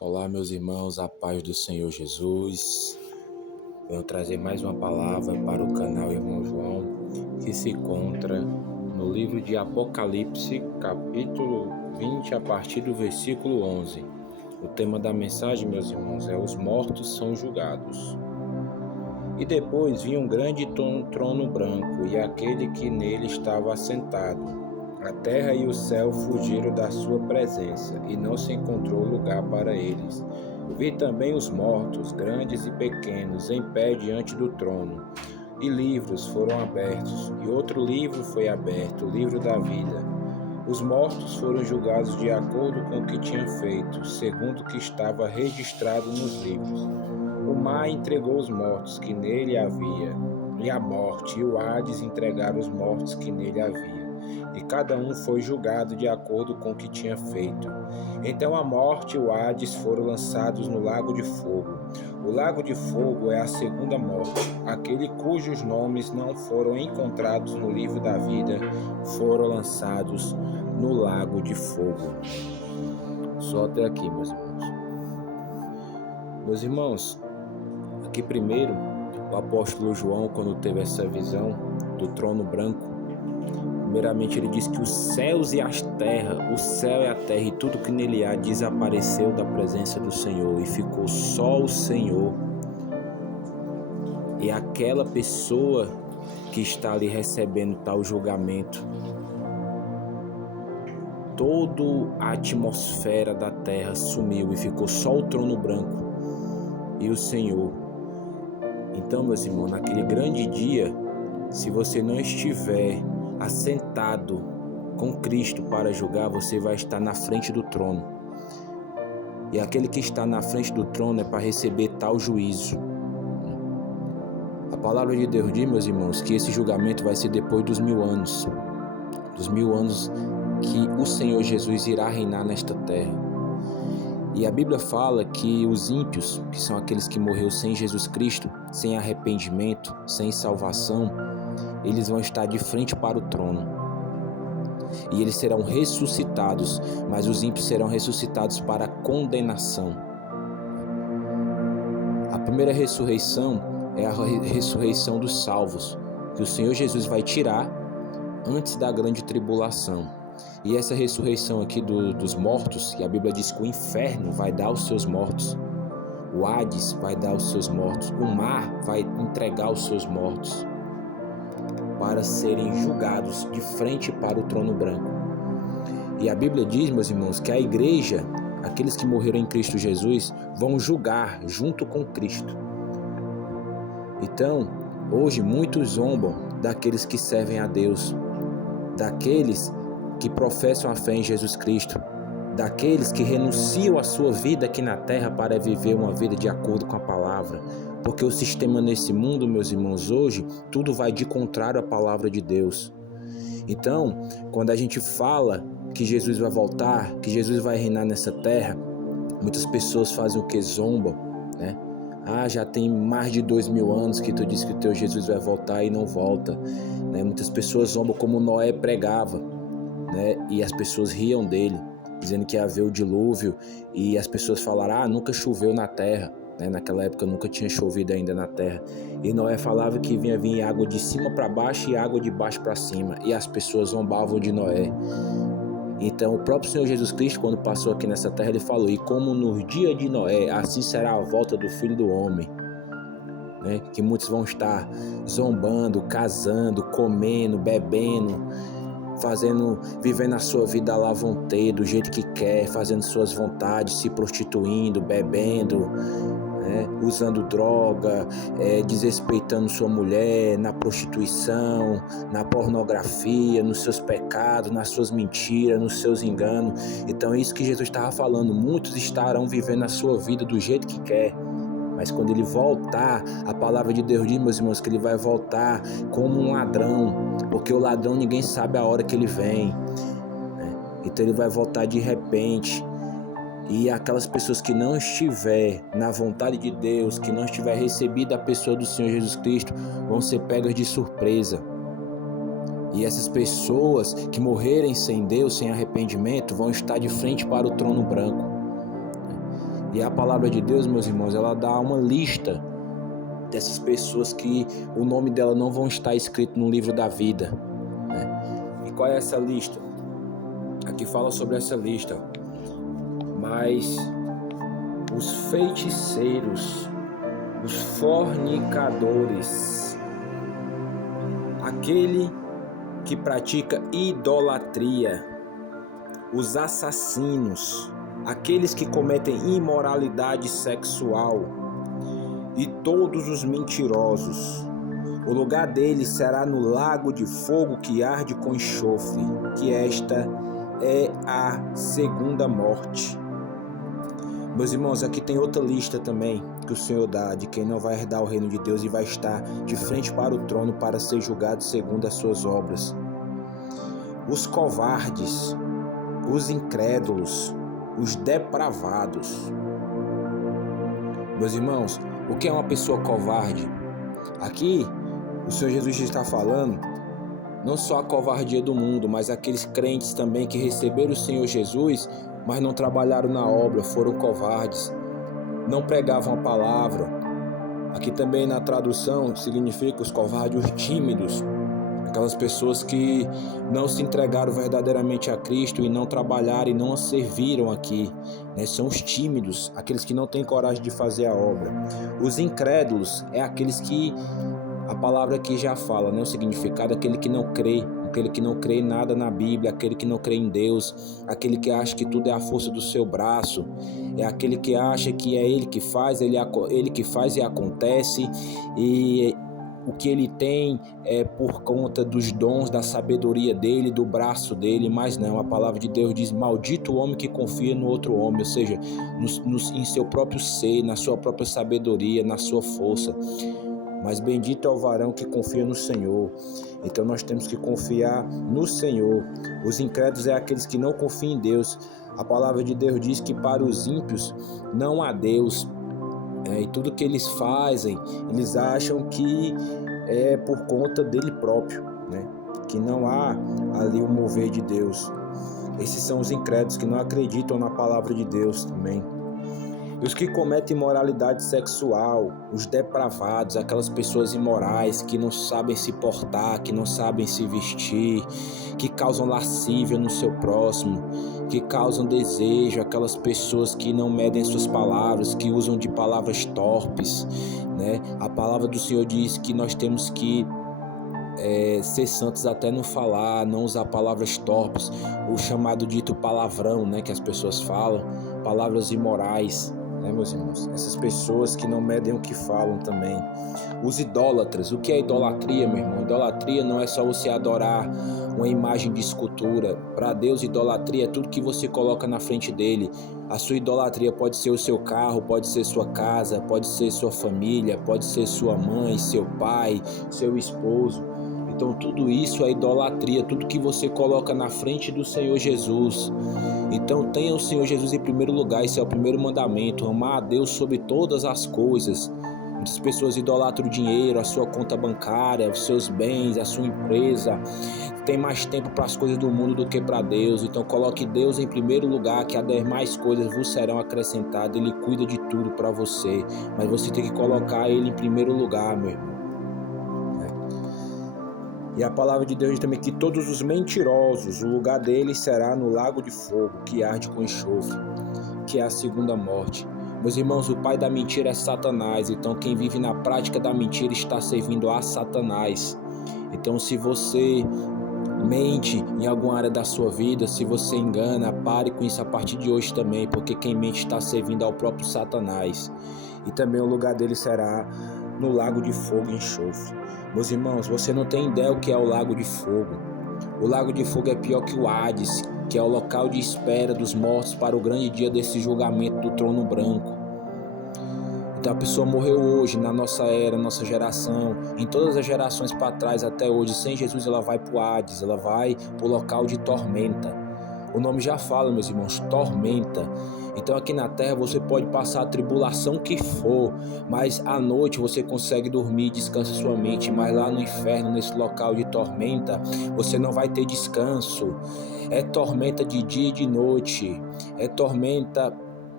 Olá, meus irmãos, a paz do Senhor Jesus. Venho trazer mais uma palavra para o canal Irmão João, que se encontra no livro de Apocalipse, capítulo 20, a partir do versículo 11. O tema da mensagem, meus irmãos, é: os mortos são julgados. E depois vinha um grande trono branco, e aquele que nele estava assentado. A terra e o céu fugiram da sua presença, e não se encontrou lugar para eles. Vi também os mortos, grandes e pequenos, em pé diante do trono. E livros foram abertos, e outro livro foi aberto, o livro da vida. Os mortos foram julgados de acordo com o que tinham feito, segundo o que estava registrado nos livros. O mar entregou os mortos que nele havia, e a morte e o Hades entregaram os mortos que nele havia. E cada um foi julgado de acordo com o que tinha feito. Então a morte e o Hades foram lançados no lago de fogo. O lago de fogo é a segunda morte. Aquele cujos nomes não foram encontrados no livro da vida foram lançados no lago de fogo. Só até aqui, meus irmãos. Meus irmãos, aqui primeiro, o apóstolo João, quando teve essa visão do trono branco, primeiramente ele diz que os céus e as terras, o céu e a terra e tudo que nele há desapareceu da presença do Senhor e ficou só o Senhor. E aquela pessoa que está ali recebendo tal julgamento, toda a atmosfera da terra sumiu e ficou só o trono branco e o Senhor. Então, meus irmãos, naquele grande dia, se você não estiver assentado com Cristo para julgar, você vai estar na frente do trono. E aquele que está na frente do trono é para receber tal juízo. A palavra de Deus diz, meus irmãos, que esse julgamento vai ser depois dos 1000 anos. Dos 1000 anos que o Senhor Jesus irá reinar nesta terra. E a Bíblia fala que os ímpios, que são aqueles que morreram sem Jesus Cristo, sem arrependimento, sem salvação, eles vão estar de frente para o trono. E eles serão ressuscitados, mas os ímpios serão ressuscitados para a condenação. A primeira ressurreição é a ressurreição dos salvos, que o Senhor Jesus vai tirar antes da grande tribulação. E essa ressurreição aqui dos mortos, que a Bíblia diz que o inferno vai dar os seus mortos, o Hades vai dar os seus mortos, o mar vai entregar os seus mortos para serem julgados de frente para o trono branco. E a Bíblia diz, meus irmãos, que a igreja, aqueles que morreram em Cristo Jesus, vão julgar junto com Cristo. Então, hoje muitos zombam daqueles que servem a Deus, daqueles que professam a fé em Jesus Cristo, daqueles que renunciam a sua vida aqui na terra para viver uma vida de acordo com a palavra. Porque o sistema nesse mundo, meus irmãos, hoje, tudo vai de contrário à palavra de Deus. Então, quando a gente fala que Jesus vai voltar, que Jesus vai reinar nessa terra, muitas pessoas fazem o que? Zombam, né? Já tem mais de 2000 anos que tu diz que o teu Jesus vai voltar e não volta, né? Muitas pessoas zombam como Noé pregava, né? E as pessoas riam dele, dizendo que ia haver o dilúvio, e as pessoas falaram, nunca choveu na terra, né? Naquela época nunca tinha chovido ainda na terra, e Noé falava que vinha vir água de cima para baixo e água de baixo para cima, e as pessoas zombavam de Noé. Então o próprio Senhor Jesus Cristo, quando passou aqui nessa terra, ele falou, e como no dia de Noé, assim será a volta do Filho do Homem, né? Que muitos vão estar zombando, casando, comendo, bebendo, vivendo a sua vida lá à vontade, do jeito que quer, fazendo suas vontades, se prostituindo, bebendo, né? Usando droga, desrespeitando sua mulher, na prostituição, na pornografia, nos seus pecados, nas suas mentiras, nos seus enganos. Então é isso que Jesus estava falando, muitos estarão vivendo a sua vida do jeito que quer. Mas quando ele voltar, a palavra de Deus diz, meus irmãos, que ele vai voltar como um ladrão, porque o ladrão ninguém sabe a hora que ele vem, né? Então ele vai voltar de repente, e aquelas pessoas que não estiver na vontade de Deus, que não estiver recebida a pessoa do Senhor Jesus Cristo, vão ser pegas de surpresa. E essas pessoas que morrerem sem Deus, sem arrependimento, vão estar de frente para o trono branco. E a palavra de Deus, meus irmãos, ela dá uma lista dessas pessoas que o nome dela não vão estar escrito no livro da vida, né? E qual é essa lista? Aqui fala sobre essa lista. Mas os feiticeiros, os fornicadores, aquele que pratica idolatria, os assassinos, aqueles que cometem imoralidade sexual e todos os mentirosos, o lugar deles será no lago de fogo que arde com enxofre, que esta é a segunda morte. Meus irmãos, aqui tem outra lista também que o Senhor dá de quem não vai herdar o reino de Deus e vai estar de frente para o trono para ser julgado segundo as suas obras. Os covardes, os incrédulos, os depravados. Meus irmãos, o que é uma pessoa covarde? Aqui, o Senhor Jesus está falando não só a covardia do mundo, mas aqueles crentes também que receberam o Senhor Jesus, mas não trabalharam na obra, foram covardes, não pregavam a palavra. Aqui também na tradução significa os covardes, os tímidos, aquelas pessoas que não se entregaram verdadeiramente a Cristo e não trabalharam e não a serviram aqui, né? São os tímidos, aqueles que não têm coragem de fazer a obra. Os incrédulos é aqueles que a palavra aqui já fala, né? O significado, aquele que não crê em nada na Bíblia, aquele que não crê em Deus, aquele que acha que tudo é a força do seu braço, é aquele que acha que é ele que faz, ele que faz e acontece, e o que ele tem é por conta dos dons, da sabedoria dele, do braço dele, mas não, a palavra de Deus diz: maldito o homem que confia no outro homem, ou seja, em seu próprio ser, na sua própria sabedoria, na sua força. Mas bendito é o varão que confia no Senhor. Então nós temos que confiar no Senhor. Os incrédulos é aqueles que não confiam em Deus. A palavra de Deus diz que para os ímpios não há Deus. E tudo que eles fazem, eles acham que é por conta dele próprio, né? Que não há ali o mover de Deus. Esses são os incrédulos que não acreditam na palavra de Deus também. E os que cometem imoralidade sexual, os depravados, aquelas pessoas imorais que não sabem se portar, que não sabem se vestir, que causam lascívia no seu próximo, que causam desejo, aquelas pessoas que não medem suas palavras, que usam de palavras torpes, né? A palavra do Senhor diz que nós temos que ser santos até no falar, não usar palavras torpes, o chamado dito palavrão, né, que as pessoas falam, palavras imorais, né, meus irmãos? Essas pessoas que não medem o que falam também. Os idólatras. O que é idolatria, meu irmão? Idolatria não é só você adorar uma imagem de escultura. Para Deus, idolatria é tudo que você coloca na frente dele. A sua idolatria pode ser o seu carro, pode ser sua casa, pode ser sua família, pode ser sua mãe, seu pai, seu esposo. Então tudo isso é idolatria, tudo que você coloca na frente do Senhor Jesus. Então tenha o Senhor Jesus em primeiro lugar, esse é o primeiro mandamento, amar a Deus sobre todas as coisas. Muitas pessoas idolatram o dinheiro, a sua conta bancária, os seus bens, a sua empresa. Tem mais tempo para as coisas do mundo do que para Deus. Então coloque Deus em primeiro lugar, que as demais coisas vos serão acrescentadas. Ele cuida de tudo para você, mas você tem que colocar Ele em primeiro lugar, meu irmão. E a palavra de Deus diz também que todos os mentirosos, o lugar deles será no lago de fogo, que arde com enxofre, que é a segunda morte. Meus irmãos, o pai da mentira é Satanás, então quem vive na prática da mentira está servindo a Satanás. Então se você mente em alguma área da sua vida, se você engana, pare com isso a partir de hoje também, porque quem mente está servindo ao próprio Satanás. E também o lugar dele será no lago de fogo e enxofre. Meus irmãos, você não tem ideia o que é o lago de fogo. O lago de fogo é pior que o Hades, que é o local de espera dos mortos para o grande dia desse julgamento do trono branco. Então a pessoa morreu hoje, na nossa era, nossa geração, em todas as gerações para trás até hoje, sem Jesus ela vai para o Hades, ela vai para o local de tormenta. O nome já fala, meus irmãos, tormenta. Então aqui na terra você pode passar a tribulação que for, mas à noite você consegue dormir, descansa sua mente. Mas lá no inferno, nesse local de tormenta, você não vai ter descanso. É tormenta de dia e de noite, é tormenta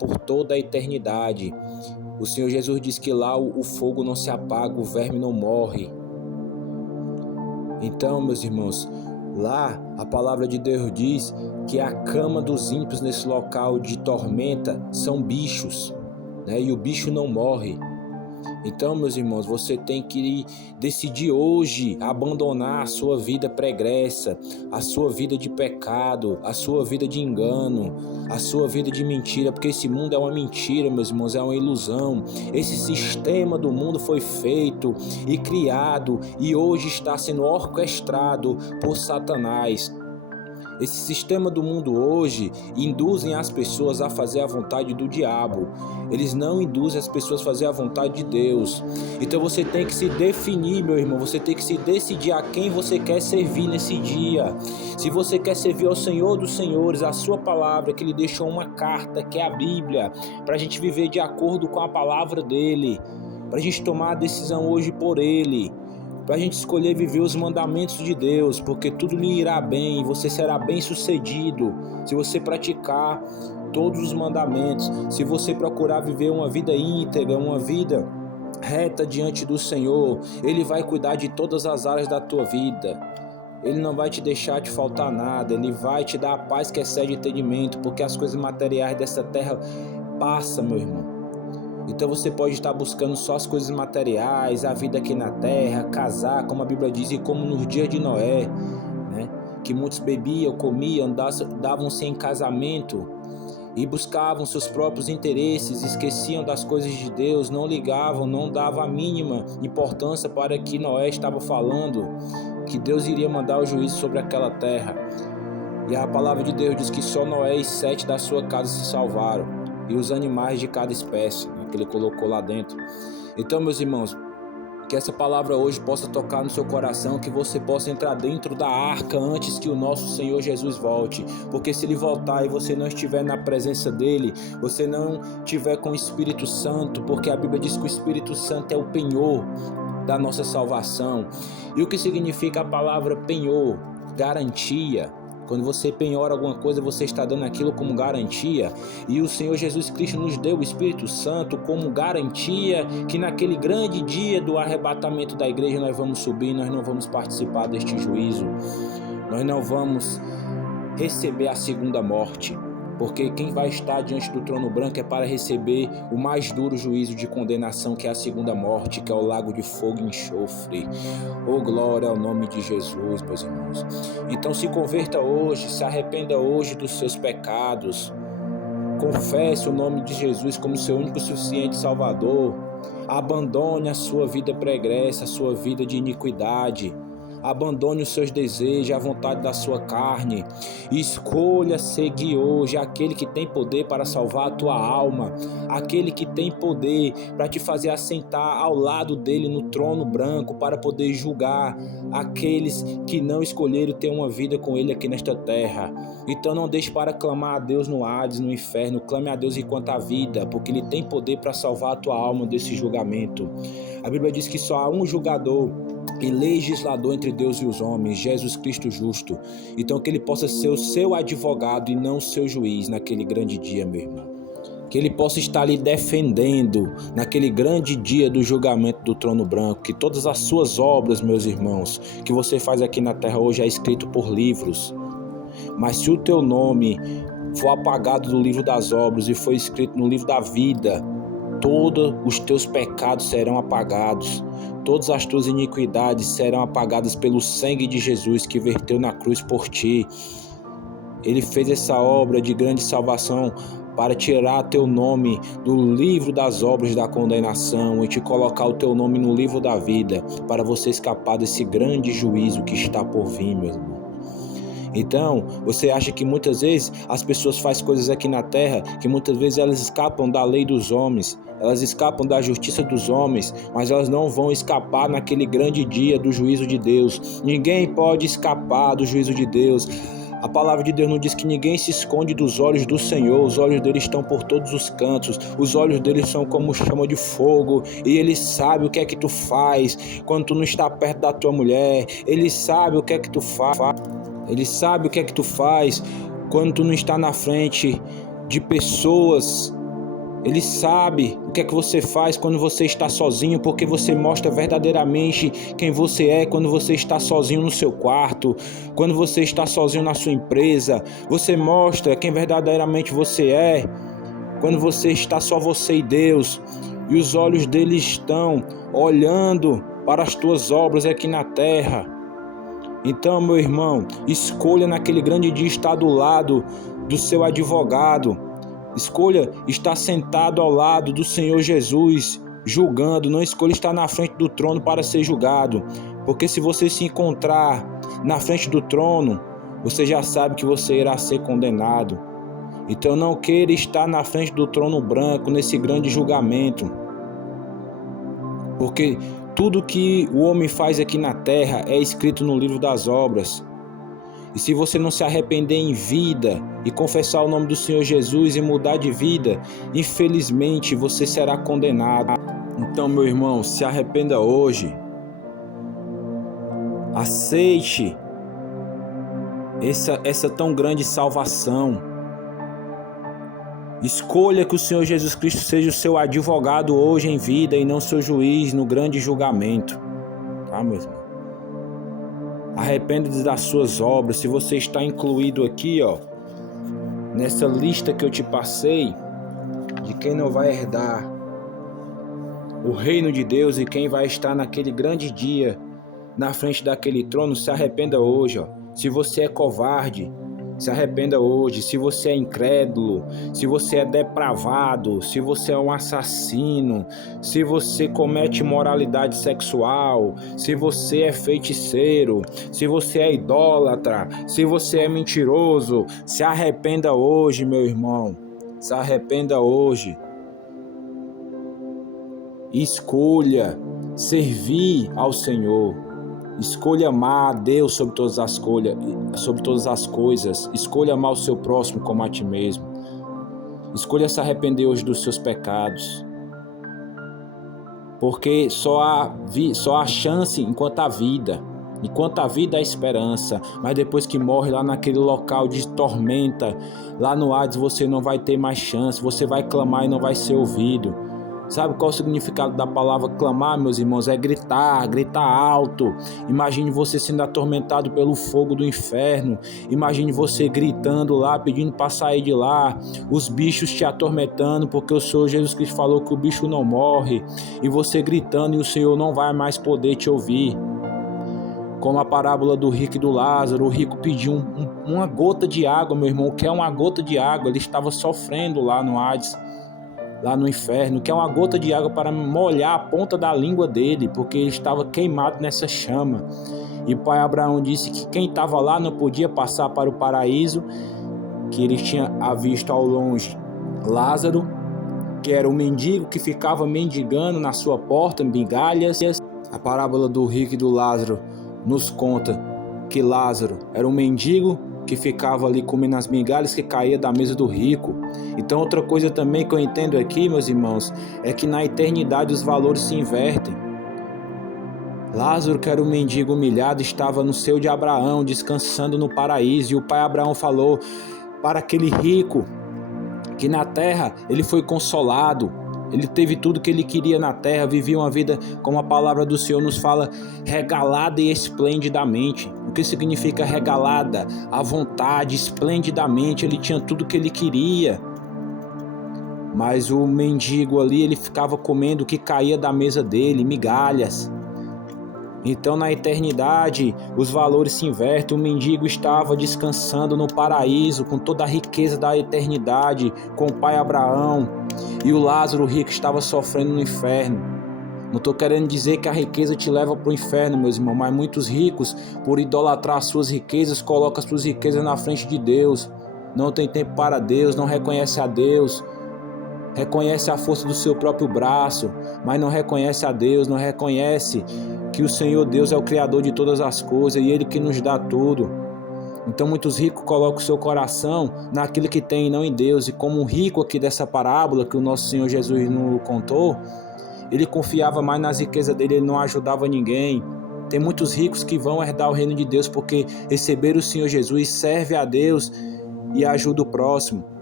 por toda a eternidade. O Senhor Jesus diz que lá o fogo não se apaga, o verme não morre. Então, meus irmãos, lá a palavra de Deus diz que a cama dos ímpios nesse local de tormenta são bichos, né? E o bicho não morre. Então, meus irmãos, você tem que decidir hoje abandonar a sua vida pregressa, a sua vida de pecado, a sua vida de engano, a sua vida de mentira, porque esse mundo é uma mentira, meus irmãos, é uma ilusão. Esse sistema do mundo foi feito e criado e hoje está sendo orquestrado por Satanás. Esse sistema do mundo hoje induzem as pessoas a fazer a vontade do diabo. Eles não induzem as pessoas a fazer a vontade de Deus. Então você tem que se definir, meu irmão. Você tem que se decidir a quem você quer servir nesse dia. Se você quer servir ao Senhor dos Senhores, a sua palavra, que Ele deixou uma carta, que é a Bíblia, para a gente viver de acordo com a palavra dEle, para a gente tomar a decisão hoje por Ele, para a gente escolher viver os mandamentos de Deus, porque tudo lhe irá bem e você será bem sucedido se você praticar todos os mandamentos, se você procurar viver uma vida íntegra, uma vida reta diante do Senhor. Ele vai cuidar de todas as áreas da tua vida. Ele não vai te deixar te faltar nada, Ele vai te dar a paz que excede entendimento, porque as coisas materiais dessa terra passam, meu irmão. Então você pode estar buscando só as coisas materiais, a vida aqui na terra, casar, como a Bíblia diz, e como nos dias de Noé, né? Que muitos bebiam, comiam, davam-se em casamento e buscavam seus próprios interesses, esqueciam das coisas de Deus, não ligavam, não davam a mínima importância para que Noé estava falando, que Deus iria mandar o juízo sobre aquela terra. E a palavra de Deus diz que só Noé e 7 da sua casa se salvaram, e os animais de cada espécie, né, que Ele colocou lá dentro. Então, meus irmãos, que essa palavra hoje possa tocar no seu coração, que você possa entrar dentro da arca antes que o nosso Senhor Jesus volte, porque se Ele voltar e você não estiver na presença dEle, você não estiver com o Espírito Santo, porque a Bíblia diz que o Espírito Santo é o penhor da nossa salvação. E o que significa a palavra penhor? Garantia. Quando você penhora alguma coisa, você está dando aquilo como garantia. E o Senhor Jesus Cristo nos deu o Espírito Santo como garantia que naquele grande dia do arrebatamento da igreja nós vamos subir, nós não vamos participar deste juízo. Nós não vamos receber a segunda morte. Porque quem vai estar diante do trono branco é para receber o mais duro juízo de condenação, que é a segunda morte, que é o lago de fogo e enxofre. Oh, glória ao nome de Jesus, meus irmãos. Então se converta hoje, se arrependa hoje dos seus pecados. Confesse o nome de Jesus como seu único e suficiente Salvador. Abandone a sua vida pregressa, a sua vida de iniquidade. Abandone os seus desejos, a vontade da sua carne. Escolha seguir hoje aquele que tem poder para salvar a tua alma, aquele que tem poder para te fazer assentar ao lado dele no trono branco, para poder julgar aqueles que não escolheram ter uma vida com ele aqui nesta terra. Então não deixe para clamar a Deus no Hades, no inferno. Clame a Deus enquanto há vida, porque Ele tem poder para salvar a tua alma desse julgamento. A Bíblia diz que só há um julgador e legislador entre Deus e os homens, Jesus Cristo justo. Então que Ele possa ser o seu advogado e não o seu juiz naquele grande dia, meu irmão. Que Ele possa estar lhe defendendo naquele grande dia do julgamento do trono branco. Que todas as suas obras, meus irmãos, que você faz aqui na terra hoje é escrito por livros. Mas se o teu nome for apagado do livro das obras e for escrito no livro da vida, todos os teus pecados serão apagados. Todas as tuas iniquidades serão apagadas pelo sangue de Jesus que verteu na cruz por ti. Ele fez essa obra de grande salvação para tirar teu nome do livro das obras da condenação e te colocar o teu nome no livro da vida, para você escapar desse grande juízo que está por vir, meu irmão. Então, você acha que muitas vezes as pessoas fazem coisas aqui na terra, que muitas vezes elas escapam da lei dos homens, elas escapam da justiça dos homens, mas elas não vão escapar naquele grande dia do juízo de Deus. Ninguém pode escapar do juízo de Deus. A palavra de Deus não diz que ninguém se esconde dos olhos do Senhor. Os olhos dele estão por todos os cantos. Os olhos dele são como chama de fogo. E ele sabe o que é que tu faz quando tu não está perto da tua mulher. Ele sabe o que é que tu faz. Ele sabe o que é que tu faz quando tu não está na frente de pessoas Ele sabe o que é que você faz quando você está sozinho, porque você mostra verdadeiramente quem você é quando você está sozinho no seu quarto, quando você está sozinho na sua empresa. Você mostra quem verdadeiramente você é quando você está só você e Deus, e os olhos dele estão olhando para as tuas obras aqui na terra. Então, meu irmão, escolha naquele grande dia estar do lado do seu advogado. Escolha estar sentado ao lado do Senhor Jesus, julgando. Não escolha estar na frente do trono para ser julgado. Porque se você se encontrar na frente do trono, você já sabe que você irá ser condenado. Então não queira estar na frente do trono branco nesse grande julgamento. Porque tudo que o homem faz aqui na terra é escrito no livro das obras. E se você não se arrepender em vida e confessar o nome do Senhor Jesus e mudar de vida, infelizmente você será condenado. Então, meu irmão, se arrependa hoje. Aceite essa tão grande salvação. Escolha que o Senhor Jesus Cristo seja o seu advogado hoje em vida e não seu juiz no grande julgamento. Tá, meu irmão? Arrependa-se das suas obras. Se você está incluído aqui, nessa lista que eu te passei, de quem não vai herdar o reino de Deus e quem vai estar naquele grande dia na frente daquele trono, se arrependa hoje. Se você é covarde, se arrependa hoje. Se você é incrédulo, se você é depravado, se você é um assassino, se você comete imoralidade sexual, se você é feiticeiro, se você é idólatra, se você é mentiroso, se arrependa hoje, meu irmão. Se arrependa hoje. Escolha servir ao Senhor. Escolha amar a Deus sobre todas as coisas. Escolha amar o seu próximo como a ti mesmo. Escolha se arrepender hoje dos seus pecados. Porque só há chance enquanto há vida. Enquanto há vida há esperança. Mas depois que morre lá naquele local de tormenta, lá no Hades, você não vai ter mais chance. Você vai clamar e não vai ser ouvido. Sabe qual é o significado da palavra clamar, meus irmãos? É gritar alto. Imagine você sendo atormentado pelo fogo do inferno. Imagine você gritando lá, pedindo para sair de lá. Os bichos te atormentando, porque o Senhor Jesus Cristo falou que o bicho não morre. E você gritando e o Senhor não vai mais poder te ouvir. Como a parábola do rico e do Lázaro. O rico pediu uma gota de água, meu irmão. O que é uma gota de água? Ele estava sofrendo lá no Hades, lá no inferno, que é uma gota de água para molhar a ponta da língua dele, porque ele estava queimado nessa chama. E o pai Abraão disse que quem estava lá não podia passar para o paraíso, que ele tinha visto ao longe Lázaro, que era o mendigo que ficava mendigando na sua porta, migalhas. A parábola do rico e do Lázaro nos conta que Lázaro era um mendigo que ficava ali comendo as migalhas que caía da mesa do rico. Então outra coisa também que eu entendo aqui, meus irmãos, é que na eternidade os valores se invertem. Lázaro, que era um mendigo humilhado, estava no seio de Abraão, descansando no paraíso, e o pai Abraão falou para aquele rico que na terra ele foi consolado, ele teve tudo que ele queria na terra, vivia uma vida, como a palavra do Senhor nos fala, regalada e esplendidamente. O que significa regalada? À vontade, esplendidamente, ele tinha tudo que ele queria. Mas o mendigo ali, ele ficava comendo o que caía da mesa dele, migalhas. Então na eternidade os valores se invertem. O mendigo estava descansando no paraíso com toda a riqueza da eternidade com o pai Abraão, e o Lázaro rico estava sofrendo no inferno. Não estou querendo dizer que a riqueza te leva para o inferno, meus irmãos, mas muitos ricos, por idolatrar as suas riquezas, colocam as suas riquezas na frente de Deus. Não tem tempo para Deus, não reconhece a Deus. Reconhece a força do seu próprio braço, mas não reconhece a Deus, não reconhece que o Senhor Deus é o Criador de todas as coisas e Ele que nos dá tudo. Então muitos ricos colocam o seu coração naquilo que tem e não em Deus. E como um rico aqui dessa parábola que o nosso Senhor Jesus nos contou, ele confiava mais nas riquezas dele, ele não ajudava ninguém. Tem muitos ricos que vão herdar o reino de Deus porque receberam o Senhor Jesus, serve a Deus e ajuda o próximo.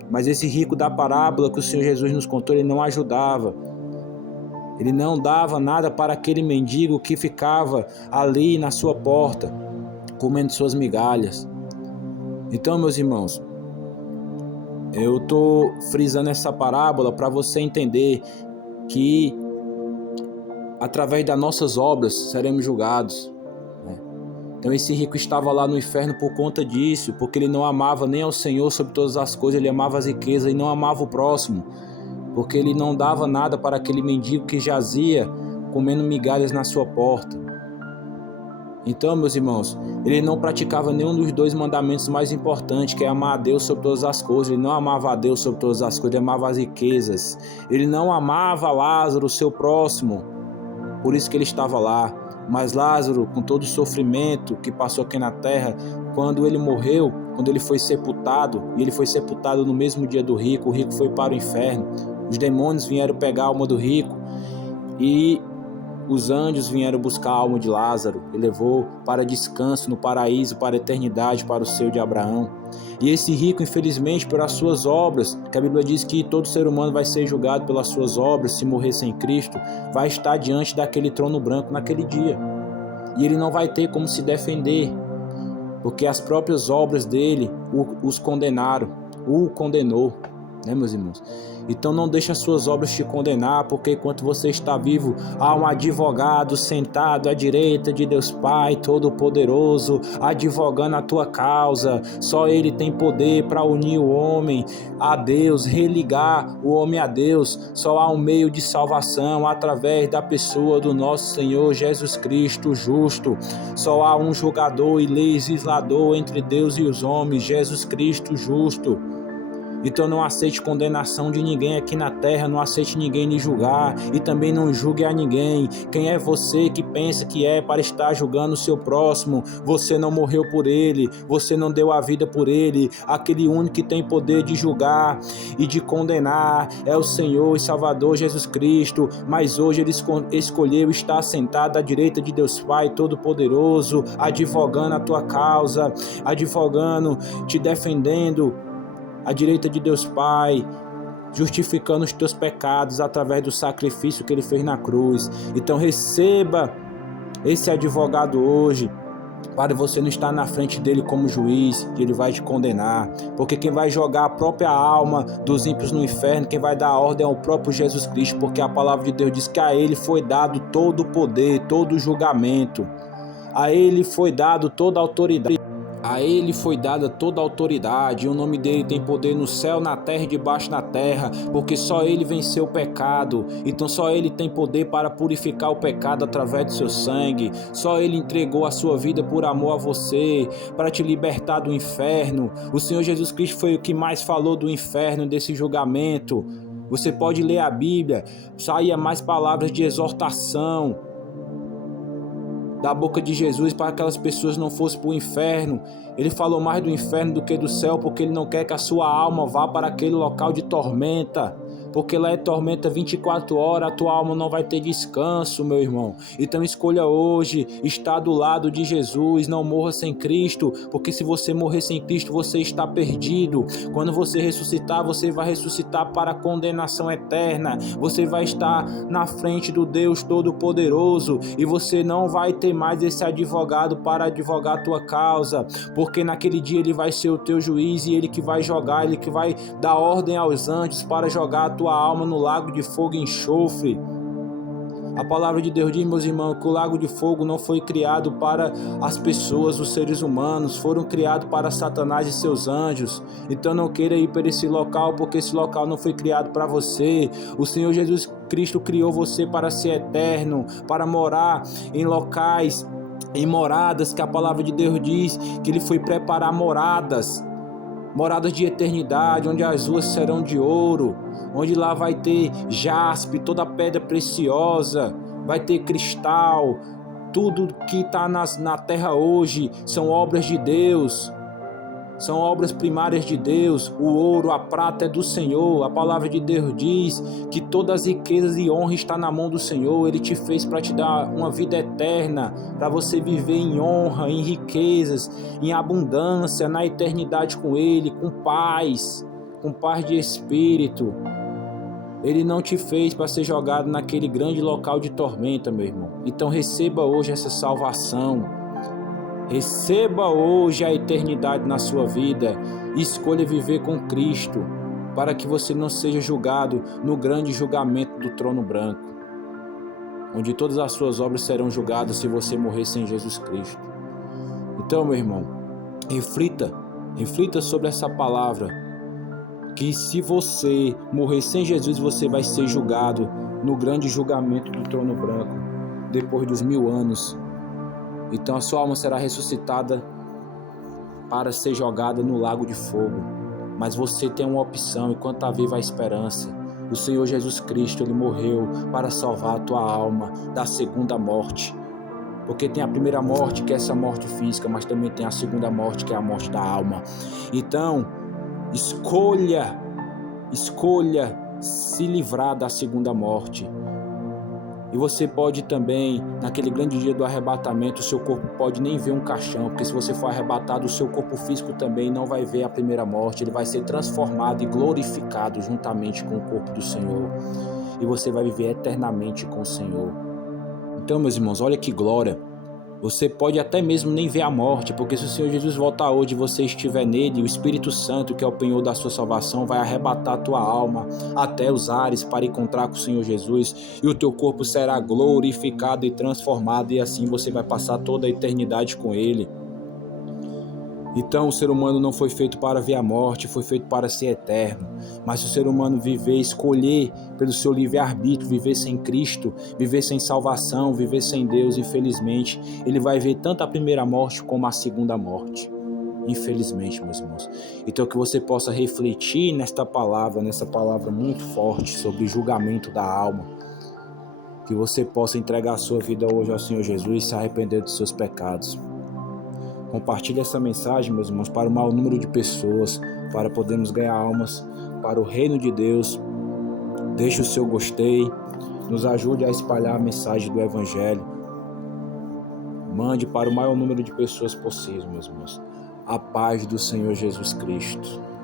Mas esse rico da parábola que o Senhor Jesus nos contou, ele não ajudava. Ele não dava nada para aquele mendigo que ficava ali na sua porta, comendo suas migalhas. Então, meus irmãos, eu estou frisando essa parábola para você entender que através das nossas obras seremos julgados. Então esse rico estava lá no inferno por conta disso, porque ele não amava nem ao Senhor sobre todas as coisas, ele amava as riquezas e não amava o próximo, porque ele não dava nada para aquele mendigo que jazia comendo migalhas na sua porta. Então, meus irmãos, ele não praticava nenhum dos dois mandamentos mais importantes, que é amar a Deus sobre todas as coisas. Ele não amava a Deus sobre todas as coisas, ele amava as riquezas. Ele não amava Lázaro, seu próximo, por isso que ele estava lá. Mas Lázaro, com todo o sofrimento que passou aqui na terra, quando ele morreu, quando ele foi sepultado, e ele foi sepultado no mesmo dia do rico, o rico foi para o inferno. Os demônios vieram pegar a alma do rico e os anjos vieram buscar a alma de Lázaro e levou para descanso no paraíso, para a eternidade, para o seio de Abraão. E esse rico, infelizmente, pelas suas obras, que a Bíblia diz que todo ser humano vai ser julgado pelas suas obras, se morrer sem Cristo, vai estar diante daquele trono branco naquele dia. E ele não vai ter como se defender, porque as próprias obras dele o condenou, né, meus irmãos? Então não deixe as suas obras te condenar, porque enquanto você está vivo, há um advogado sentado à direita de Deus Pai Todo-Poderoso, advogando a tua causa. Só Ele tem poder para unir o homem a Deus, religar o homem a Deus. Só há um meio de salvação através da pessoa do nosso Senhor Jesus Cristo justo. Só há um julgador e legislador entre Deus e os homens, Jesus Cristo justo. Então não aceite condenação de ninguém aqui na terra, não aceite ninguém lhe julgar e também não julgue a ninguém. Quem é você que pensa que é para estar julgando o seu próximo? Você não morreu por ele, você não deu a vida por ele. Aquele único que tem poder de julgar e de condenar é o Senhor e Salvador Jesus Cristo, mas hoje ele escolheu estar sentado à direita de Deus Pai Todo-Poderoso, advogando a tua causa, advogando, te defendendo à direita de Deus Pai, justificando os teus pecados através do sacrifício que ele fez na cruz. Então receba esse advogado hoje, para você não estar na frente dele como juiz, que ele vai te condenar, porque quem vai jogar a própria alma dos ímpios no inferno, quem vai dar a ordem é o próprio Jesus Cristo, porque a palavra de Deus diz que a ele foi dado todo o poder, todo o julgamento, a ele foi dado toda a autoridade. A ele foi dada toda a autoridade, e o nome dele tem poder no céu, na terra e debaixo da terra, porque só ele venceu o pecado. Então só ele tem poder para purificar o pecado através do seu sangue. Só ele entregou a sua vida por amor a você, para te libertar do inferno. O Senhor Jesus Cristo foi o que mais falou do inferno, desse julgamento. Você pode ler a Bíblia, saia mais palavras de exortação da boca de Jesus para que aquelas pessoas não fossem para o inferno. Ele falou mais do inferno do que do céu, porque ele não quer que a sua alma vá para aquele local de tormenta, porque lá é tormenta 24 horas, a tua alma não vai ter descanso, meu irmão. Então escolha hoje estar do lado de Jesus, não morra sem Cristo, porque se você morrer sem Cristo, você está perdido. Quando você ressuscitar, você vai ressuscitar para a condenação eterna, você vai estar na frente do Deus Todo-Poderoso, e você não vai ter mais esse advogado para advogar a tua causa, porque naquele dia ele vai ser o teu juiz, e ele que vai jogar, ele que vai dar ordem aos anjos para jogar a tua alma no lago de fogo e enxofre. A palavra de Deus diz, meus irmãos, que o lago de fogo não foi criado para as pessoas, os seres humanos, foram criados para Satanás e seus anjos. Então não queira ir para esse local, porque esse local não foi criado para você. O Senhor Jesus Cristo criou você para ser eterno, para morar em locais, em moradas, que a palavra de Deus diz que ele foi preparar moradas de eternidade, onde as ruas serão de ouro, onde lá vai ter jaspe, toda pedra preciosa, vai ter cristal. Tudo que está na terra hoje são obras de Deus, são obras primárias de Deus. O ouro, a prata é do Senhor. A palavra de Deus diz que todas as riquezas e honra está na mão do Senhor. Ele te fez para te dar uma vida eterna, para você viver em honra, em riquezas, em abundância, na eternidade com Ele, com paz, com paz de espírito. Ele não te fez para ser jogado naquele grande local de tormenta, meu irmão. Então receba hoje essa salvação. Receba hoje a eternidade na sua vida. Escolha viver com Cristo, para que você não seja julgado no grande julgamento do trono branco, onde todas as suas obras serão julgadas se você morrer sem Jesus Cristo. Então, meu irmão, reflita sobre essa palavra, que se você morrer sem Jesus, você vai ser julgado no grande julgamento do trono branco, depois dos 1000 anos. Então a sua alma será ressuscitada para ser jogada no lago de fogo. Mas você tem uma opção, enquanto está viva a esperança. O Senhor Jesus Cristo, Ele morreu para salvar a tua alma da segunda morte. Porque tem a primeira morte, que é essa morte física, mas também tem a segunda morte, que é a morte da alma. Então, escolha se livrar da segunda morte. E você pode também, naquele grande dia do arrebatamento, o seu corpo pode nem ver um caixão, porque se você for arrebatado, o seu corpo físico também não vai ver a primeira morte. Ele vai ser transformado e glorificado juntamente com o corpo do Senhor. E você vai viver eternamente com o Senhor. Então, meus irmãos, olha que glória. Você pode até mesmo nem ver a morte, porque se o Senhor Jesus voltar hoje e você estiver nele, o Espírito Santo, que é o penhor da sua salvação, vai arrebatar a tua alma até os ares para encontrar com o Senhor Jesus, e o teu corpo será glorificado e transformado, e assim você vai passar toda a eternidade com ele. Então o ser humano não foi feito para ver a morte, foi feito para ser eterno. Mas se o ser humano viver, escolher pelo seu livre-arbítrio, viver sem Cristo, viver sem salvação, viver sem Deus, infelizmente, ele vai ver tanto a primeira morte como a segunda morte. Infelizmente, meus irmãos. Então que você possa refletir nessa palavra muito forte sobre o julgamento da alma. Que você possa entregar a sua vida hoje ao Senhor Jesus e se arrepender dos seus pecados. Compartilhe essa mensagem, meus irmãos, para o maior número de pessoas, para podermos ganhar almas para o reino de Deus. Deixe o seu gostei, nos ajude a espalhar a mensagem do Evangelho. Mande para o maior número de pessoas possível, meus irmãos. A paz do Senhor Jesus Cristo.